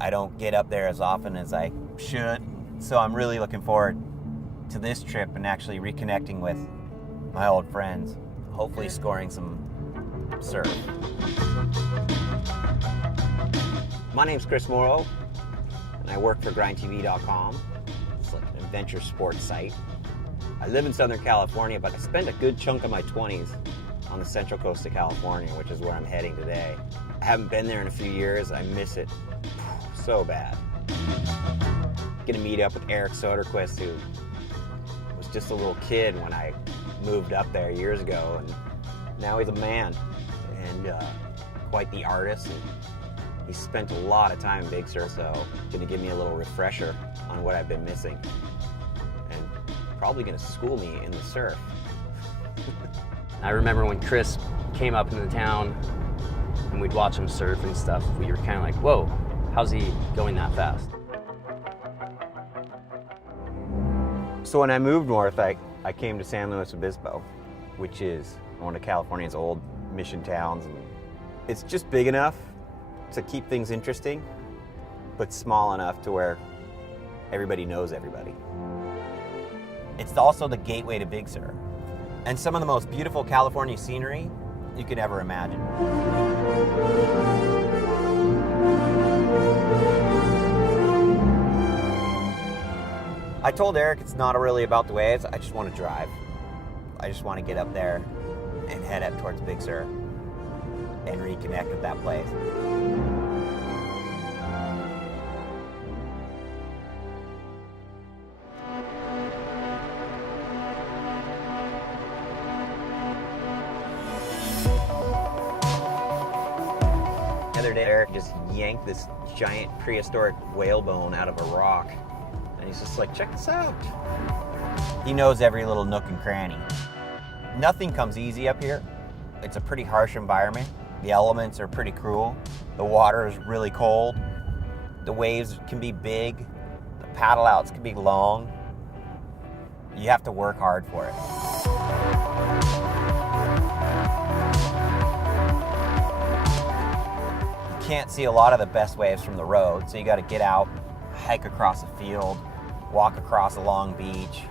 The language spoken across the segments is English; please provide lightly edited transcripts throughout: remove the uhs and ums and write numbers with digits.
I don't get up there as often as I should, so I'm really looking forward to this trip and actually reconnecting with my old friends, hopefully scoring some surf. My name's Chris Morrow, and I work for GrindTV.com. It's like an adventure sports site. I live in Southern California, but I spent a good chunk of my 20s on the central coast of California, which is where I'm heading today. I haven't been there in a few years. I miss it so bad. Gonna meet up with Eric Soderquist, who was just a little kid when I moved up there years ago, and now he's a man and quite the artist. And he spent a lot of time in Big Sur, so gonna give me a little refresher on what I've been missing, and probably gonna school me in the surf. I remember when Chris came up into town and we'd watch him surf and stuff, we were kind of like, whoa, how's he going that fast? So when I moved north, I came to San Luis Obispo, which is one of California's old mission towns. And it's just big enough to keep things interesting, but small enough to where everybody knows everybody. It's also the gateway to Big Sur, and some of the most beautiful California scenery you could ever imagine. I told Eric it's not really about the waves, I just want to drive. I just want to get up there and head up towards Big Sur and reconnect with that place. The other day, Eric just yanked this giant prehistoric whalebone out of a rock. And he's just like, check this out. He knows every little nook and cranny. Nothing comes easy up here. It's a pretty harsh environment. The elements are pretty cruel. The water is really cold. The waves can be big. The paddle outs can be long. You have to work hard for it. Can't see a lot of the best waves from the road, so you got to get out, hike across a field, walk across a long beach,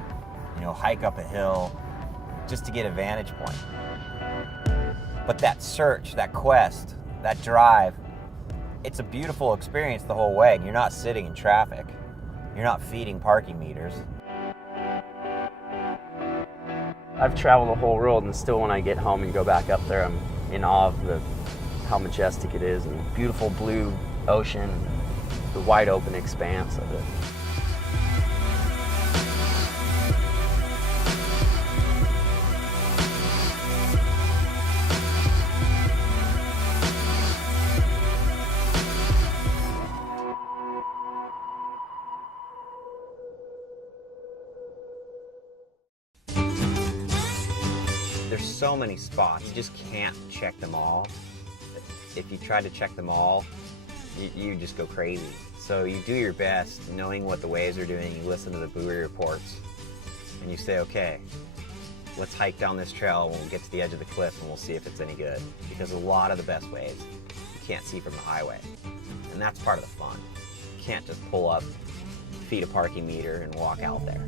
hike up a hill, just to get a vantage point. But that search, that quest, that drive, it's a beautiful experience the whole way. You're not sitting in traffic. You're not feeding parking meters. I've traveled the whole world, and still when I get home and go back up there, I'm in awe of how majestic it is, and beautiful blue ocean, the wide open expanse of it. There's so many spots, you just can't check them all. If you try to check them all, you just go crazy. So you do your best knowing what the waves are doing. You listen to the buoy reports and you say, okay, let's hike down this trail when we get to the edge of the cliff and we'll see if it's any good. Because a lot of the best waves you can't see from the highway. And that's part of the fun. You can't just pull up, feed a parking meter and walk out there.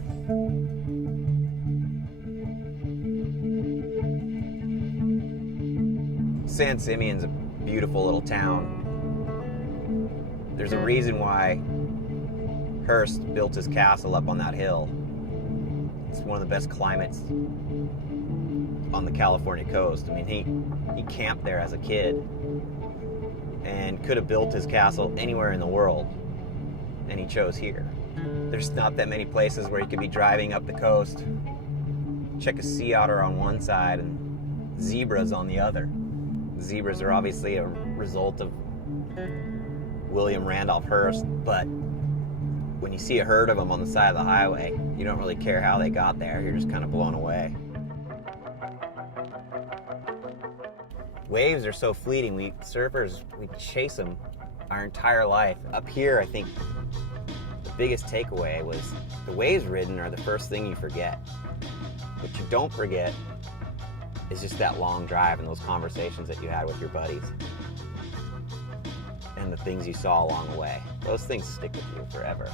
San Simeon's a beautiful little town. There's a reason why Hearst built his castle up on that hill. It's one of the best climates on the California coast. I mean, he camped there as a kid and could have built his castle anywhere in the world, and he chose here. There's not that many places where you could be driving up the coast, check a sea otter on one side and zebras on the other. Zebras are obviously a result of William Randolph Hearst, but when you see a herd of them on the side of the highway, you don't really care how they got there. You're just kind of blown away. Waves are so fleeting. We surfers, we chase them our entire life. Up here, I think the biggest takeaway was the waves ridden are the first thing you forget. What you don't forget is just that long drive and those conversations that you had with your buddies. and the things you saw along the way. Those things stick with you forever.